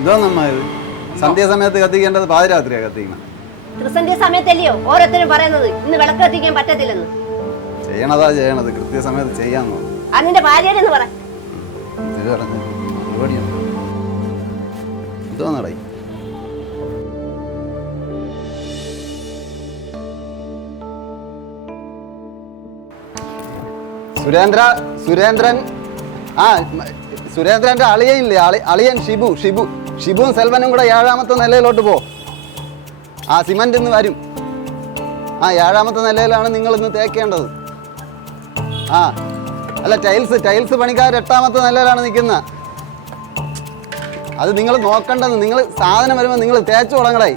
എന്തോന്നമ്മ ഇത് സന്ധ്യാസമയത്ത് കത്തിക്കേണ്ടത് പാതിരാത്രിയാണ് കത്തിക്കണം. ക്രിസ്ത്യന്റെ സമയത്തല്ലയോ ഓരോരുത്തരും പറയുന്നത് ഇന്ന് വിളക്ക് കത്തിക്കാൻ പറ്റത്തില്ലെന്ന്. ചെയ്യണത് കൃത്യസമയത്ത് ചെയ്യാന്നോ. അതിന്റെ ഭാര്യയെന്ന് പറ. എന്തോന്നടേ സുരേന്ദ്രൻ സുരേന്ദ്രന്റെ അളിയനില്ലേ, അളിയൻ ഷിബുവും സെൽവനും കൂടെ 7ാമത്തെ നിലയിലോട്ട് പോ. സിമന്റ് ഇന്ന് വരും. 7ാമത്തെ നിലയിലാണ് നിങ്ങൾ ഇന്ന് തേക്കേണ്ടത്. അല്ല ടൈൽസ് പണിക്കാർ 8ാമത്തെ നിലയിലാണ് നിൽക്കുന്നത്. അത് നിങ്ങൾ നോക്കേണ്ടത്. നിങ്ങൾ സാധനം വരുമ്പോൾ നിങ്ങൾ തേച്ചു തുടങ്ങടായി.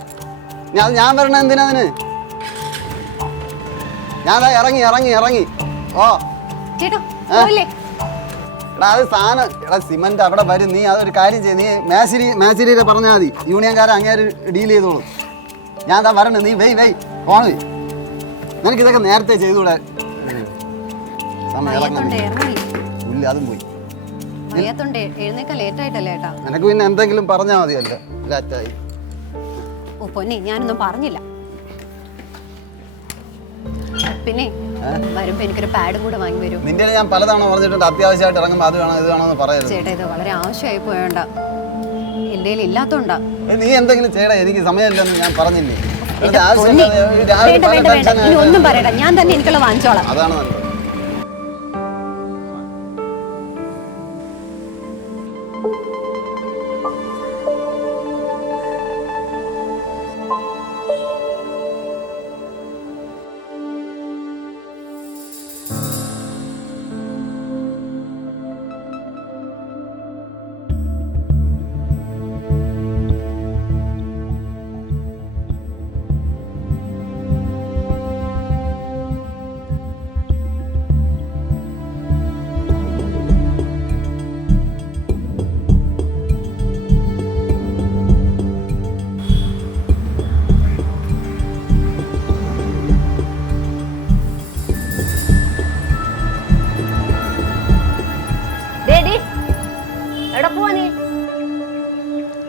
ഞാൻ വരണ എന്തിനതിന്? ഞാൻ ഇറങ്ങി ഓ അത് സാധനം സിമന്റ് അവിടെ വരും. നീ അതൊരു കാര്യം ചെയ്യും. നീ മേശിരിയെ പറഞ്ഞാൽ മതി. യൂണിയൻകാരെ അങ്ങേര് ഡീൽ ചെയ്തോളൂ. ഞാൻ എന്താ വരണേ? നീ വെയ് ഫോണ് വെയ്. നിനക്കിതൊക്കെ നേരത്തെ ചെയ്തൂടെ? ഇല്ല അതും പോയി. നിനക്ക് പിന്നെ എന്തെങ്കിലും പറഞ്ഞാൽ മതിയല്ലോ. ലാറ്റായി. ഓ പൊന്നെ, ഞാനൊന്നും പറഞ്ഞില്ല. പിന്നെ വരുമ്പോ എനിക്കൊരു പാഡും കൂടെ വാങ്ങി വരും. നിന്റെ ഞാൻ പലതവണ പറഞ്ഞിട്ടുണ്ട് അത്യാവശ്യമായിട്ട് ഇറങ്ങുമ്പോൾ അത് വേണം ഇത് വേണമെന്ന് പറയുന്നത്. ചേട്ടാ ഇത് വളരെ ആവശ്യമായി പോയോണ്ട, എന്റെ കയ്യിൽ ഇല്ലാത്തോണ്ടാ. നീ എന്തെങ്കിലും ചെയ്യടാ, എനിക്ക് സമയമില്ലെന്ന് ഞാൻ പറഞ്ഞില്ലേ. ഇനി ഒന്നും പറയണ്ട, ഞാൻ തന്നെ എനിക്കുള്ള വാങ്ങിച്ചോളാം. അതാണ് നല്ലത്.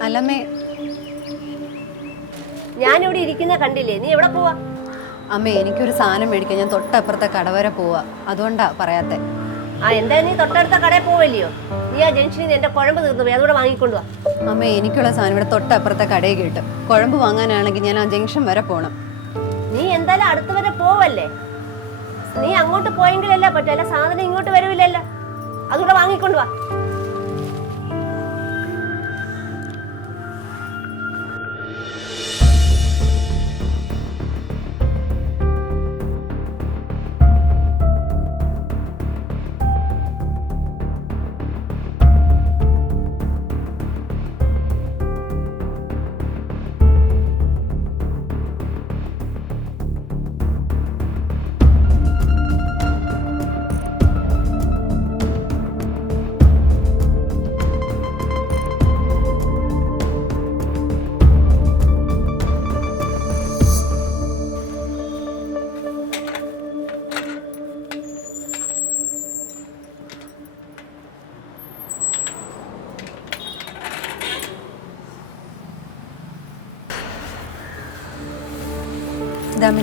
അല്ലമ്മേ, ഞാനിവിടെ ഇരിക്കുന്ന കണ്ടില്ലേ, നീ എവിടെ പോവാ? അമ്മേ എനിക്കൊരു സാധനം മേടിക്കാൻ ഞാൻ തൊട്ടപ്പുറത്തെ കട വരെ പോവാ, അതുകൊണ്ടാ പറയാത്തെ. എന്താ നീ തൊട്ടടുത്ത കടയിൽ പോവല്ലയോ? നീ ആ ജംഗ്ഷനിൽ എന്റെ കുഴമ്പ് തീർന്നു പോയി, അതുകൂടെ വാങ്ങിക്കൊണ്ടു വാ. അമ്മേ എനിക്കുള്ള സാധനം ഇവിടെ തൊട്ടപ്പുറത്തെ കടയിൽ കിട്ടും. കുഴമ്പ് വാങ്ങാനാണെങ്കിൽ ഞാൻ ആ ജംഗ്ഷൻ വരെ പോകണം. നീ എന്തായാലും അടുത്ത് വരെ പോവല്ലേ? നീ അങ്ങോട്ട് പോയെങ്കിലല്ല പറ്റും, അല്ല സാധനം ഇങ്ങോട്ട് വരവില്ലല്ലോ. അതുകൂടെ വാങ്ങിക്കൊണ്ടു വാ.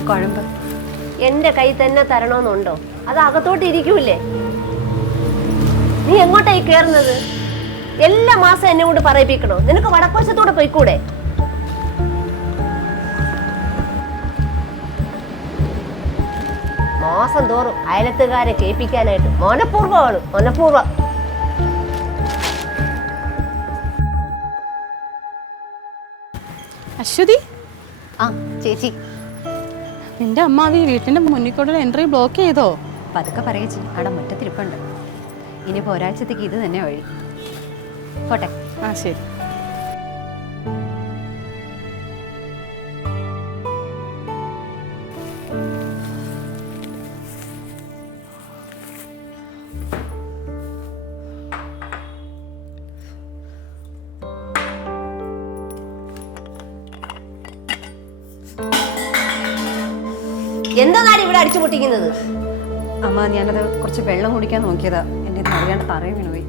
കുഴമ്പ് എന്റെ കൈ തന്നെ തരണമെന്നുണ്ടോ? അത് അകത്തോട്ട് ഇരിക്കൂലേ? നീ എങ്ങോട്ടായി കേറുന്നത്? എല്ലാ മാസം എന്നെ കൊണ്ട് പറയിപ്പിക്കണോ? നിനക്ക് വടക്കോശത്തോടെ പോയിക്കൂടെ? മാസം തോറും അയലത്തുകാരെ കേൾപ്പിക്കാനായിട്ട് മനഃപൂർവ്വം. അശ്വതി, ചേച്ചി, നിന്റെ അമ്മാവി വീട്ടിന്റെ മുന്നിൽ എൻട്രി ബ്ലോക്ക് ചെയ്തോ? പതുക്കെ പറയേച്ചി, അവിടെ മുറ്റത്തിരിപ്പുണ്ട്. ഇനിയിപ്പോൾ ഒരാഴ്ചത്തേക്ക് ഇത് തന്നെ വഴി. പോട്ടെ. ശരി. എന്താണ് ഇവിടെ അടിച്ചു പൊട്ടിക്കുന്നത്? അമ്മ, ഞാനത് കുറച്ച് വെള്ളം കുടിക്കാൻ നോക്കിയതാ, എന്റെ അറിയാണ്ട് തറയും വീണുപോയി.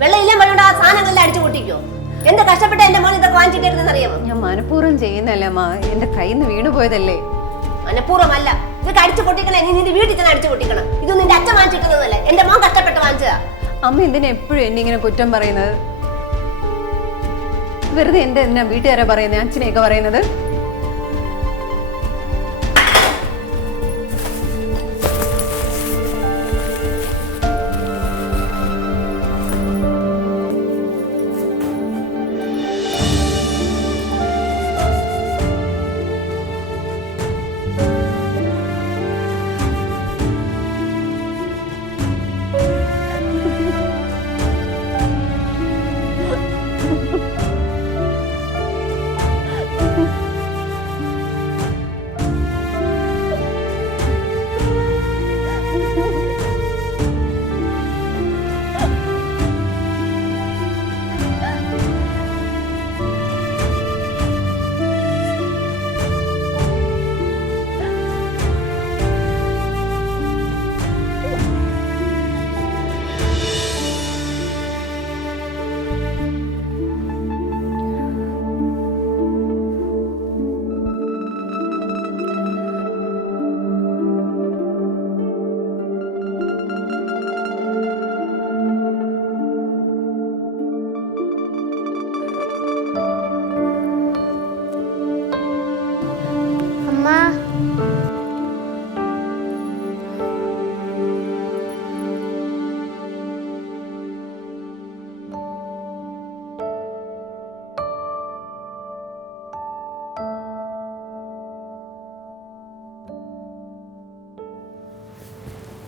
വെള്ളം ഇല്ല, വെള്ളം ആ സാധനങ്ങളെല്ലാം അടിച്ചു പൊട്ടിക്കോ. എന്ത് കഷ്ടപ്പെട്ട എന്റെ മോൻ ഇതൊക്കെ വാങ്ങിച്ചിട്ടിരുന്നെന്ന് അറിയാമോ? ഞാൻ മനഃപൂർവ്വം ചെയ്യുന്നല്ലേ അമ്മ, എന്റെ കയ്യിൽ നിന്ന് വീണു പോയതല്ലേ. മനഃപൂർവ്വമല്ല, ഇതൊക്കെ അടിച്ചു പൊട്ടിക്കണം. നീ നിന്റെ വീട്ടിൽ തന്നെ അടിച്ചു പൊട്ടിക്കണം. ഇത് നിന്റെ അച്ഛൻ വാങ്ങിച്ചിട്ടൊന്നുമല്ല, എന്റെ മോൻ കഷ്ടപ്പെട്ട് വാങ്ങിച്ചതാ. അമ്മ എന്തിനാ എപ്പോഴും എന്നെ ഇങ്ങനെ കുറ്റം പറയുന്നത്? വെറുതെ എന്റെ എന്നാ വീട്ടുകാരെ പറയുന്നത്, അച്ഛനെയൊക്കെ പറയുന്നത്?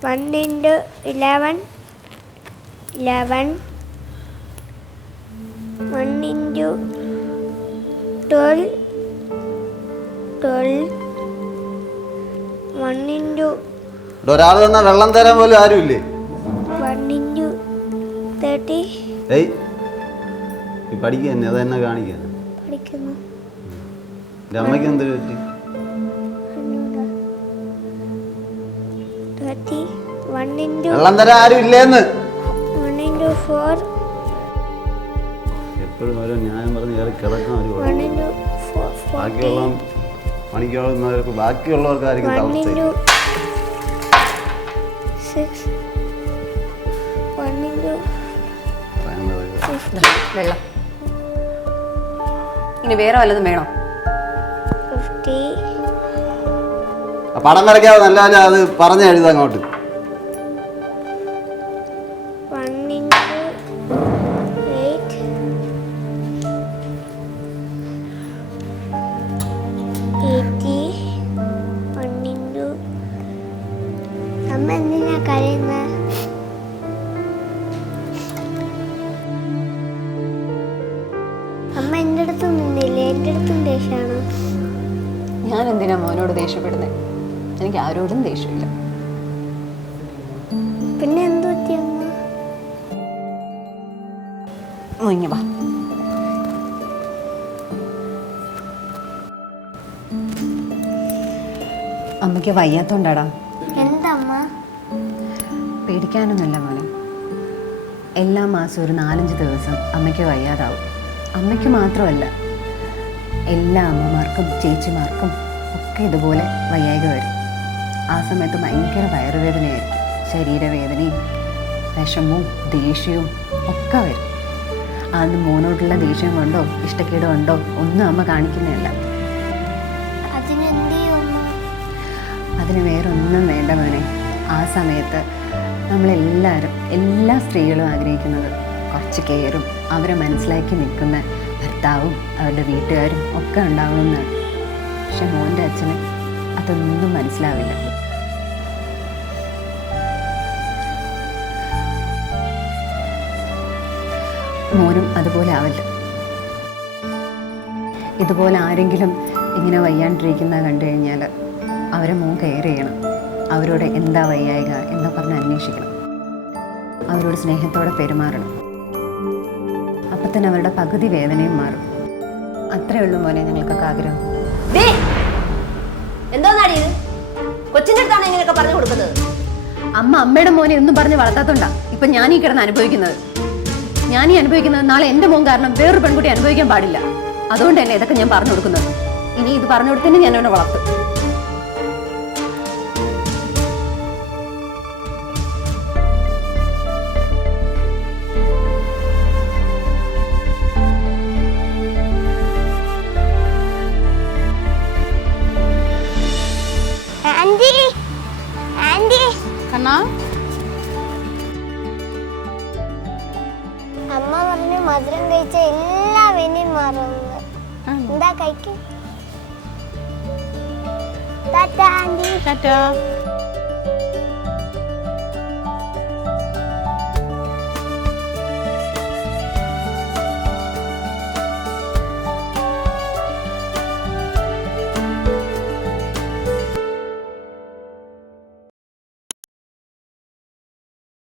One into 11, 11. 1 into 12, 12. 1 into ഒരാൾ തന്ന വെള്ളം തരാൻ പോലും ആരുമില്ലേ? 1 into 30. ഏയ് ഈ പഠിക്കുക തന്നെ, അത് തന്നെ കാണിക്കാൻ. പഠിക്കുന്നു. എൻ്റെ അമ്മയ്ക്ക് എന്ത് പറ്റി? 30. 1 into വെള്ളം തരാൻ ആരും ഇല്ലേന്ന്. 1 into 4. എപ്പോഴും ഓരോ ന്യായം പറഞ്ഞ് കയറി കിടക്കാൻ ഒരു 1 into 4. ബാക്കിയുള്ള പണിക്കുള്ളവർക്ക് ബാക്കിയുള്ളവർക്കായിരിക്കും 1 തളർച്ച. into 6. 1 into 50. വെള്ളം ഇനി വേറെ വല്ലതും വേണോ? 50. പടം വരയ്ക്കാതെ നല്ല അത് പറഞ്ഞ് എഴുതാം അങ്ങോട്ട്. 1 into 8. 80. 1 into. അമ്മ എന്തിനാ കരയുന്നത്? അമ്മ എൻ്റെ അടുത്തും നിന്നില്ലേ? എൻ്റെ അടുത്തും ദേഷ്യമാണോ? ഞാൻ എന്തിനാ മോനോട് ദേഷ്യപ്പെടുന്നത്? എനിക്ക് ആരോടും ദേഷ്യമില്ല. പിന്നെ എന്ത് പറ്റി അമ്മ? മുങ്ങി വാ. അമ്മയ്ക്ക് വയ്യാത്തോണ്ടാടാ. എന്തമ്മ? പേടിക്കാനൊന്നുമില്ല മോനെ. എല്ലാ മാസവും ഒരു 4-5 ദിവസം അമ്മയ്ക്ക് വയ്യാതാവും. അമ്മയ്ക്ക് മാത്രമല്ല, എല്ലാ അമ്മമാർക്കും ചേച്ചിമാർക്കും ഒക്കെ ഇതുപോലെ വയ്യായ്ക വരും. ആ സമയത്ത് ഭയങ്കര വയറുവേദനയായിരിക്കും, ശരീരവേദനയും വിഷമവും ദേഷ്യവും ഒക്കെ വരും. അന്ന് മോനോടുള്ള ദേഷ്യം കൊണ്ടോ ഇഷ്ടക്കേടോ കൊണ്ടോ ഒന്നും അമ്മ കാണിക്കുന്നതല്ല. അതിന് വേറെ ഒന്നും വേണ്ട മോനെ. ആ സമയത്ത് നമ്മളെല്ലാവരും, എല്ലാ സ്ത്രീകളും ആഗ്രഹിക്കുന്നത് കുറച്ച് കെയറും അവരെ മനസ്സിലാക്കി നിൽക്കുന്ന ഭർത്താവും അവരുടെ വീട്ടുകാരും ഒക്കെ ഉണ്ടാവണമെന്നാണ്. പക്ഷെ മോൻ്റെ അച്ഛന് അതൊന്നും മനസ്സിലാവില്ല. മോനും അതുപോലെ ആവില്ല. ഇതുപോലെ ആരെങ്കിലും ഇങ്ങനെ വയ്യാണ്ടിരിക്കുന്ന കണ്ടു കഴിഞ്ഞാൽ അവരെ മോൻ കെയർ ചെയ്യണം. അവരോട് എന്താ വയ്യായിക എന്ന് പറഞ്ഞ് അന്വേഷിക്കണം. അവരോട് സ്നേഹത്തോടെ പെരുമാറണം. അപ്പം തന്നെ അവരുടെ പകുതി വേദനയും മാറും. അത്രേ ഉള്ളൂ മോനെ ഞങ്ങൾക്കൊക്കെ ആഗ്രഹം. എന്തോന്നാടി ഇത്? കൊച്ചിന്റെ അടുത്താണ് ഇങ്ങനെയൊക്കെ പറഞ്ഞു കൊടുക്കുന്നത്? അമ്മ അമ്മയുടെ മോനെ ഒന്നും പറഞ്ഞ് വളർത്താത്തോണ്ടാ ഇപ്പൊ ഞാൻ ഈ കിടന്ന് അനുഭവിക്കുന്നത്. ഞാൻ ഈ അനുഭവിക്കുന്നത് നാളെ എന്റെ മോൻ കാരണം വേറൊരു പെൺകുട്ടി അനുഭവിക്കാൻ പാടില്ല. അതുകൊണ്ട് തന്നെ ഇതൊക്കെ ഞാൻ പറഞ്ഞു കൊടുക്കുന്നത്. ഇനി ഇത് പറഞ്ഞു കൊടുത്തന്നെ ഞാൻ അവനെ വളർത്തും. ആന്റി ആന്റി കണ്ണാ അമ്മ പറഞ്ഞു മധുരം കഴിച്ച എല്ലാ വിനയും മാറുന്നു. എന്താ കഴിക്കും? ടാറ്റാ ആന്റി. ടാറ്റാ.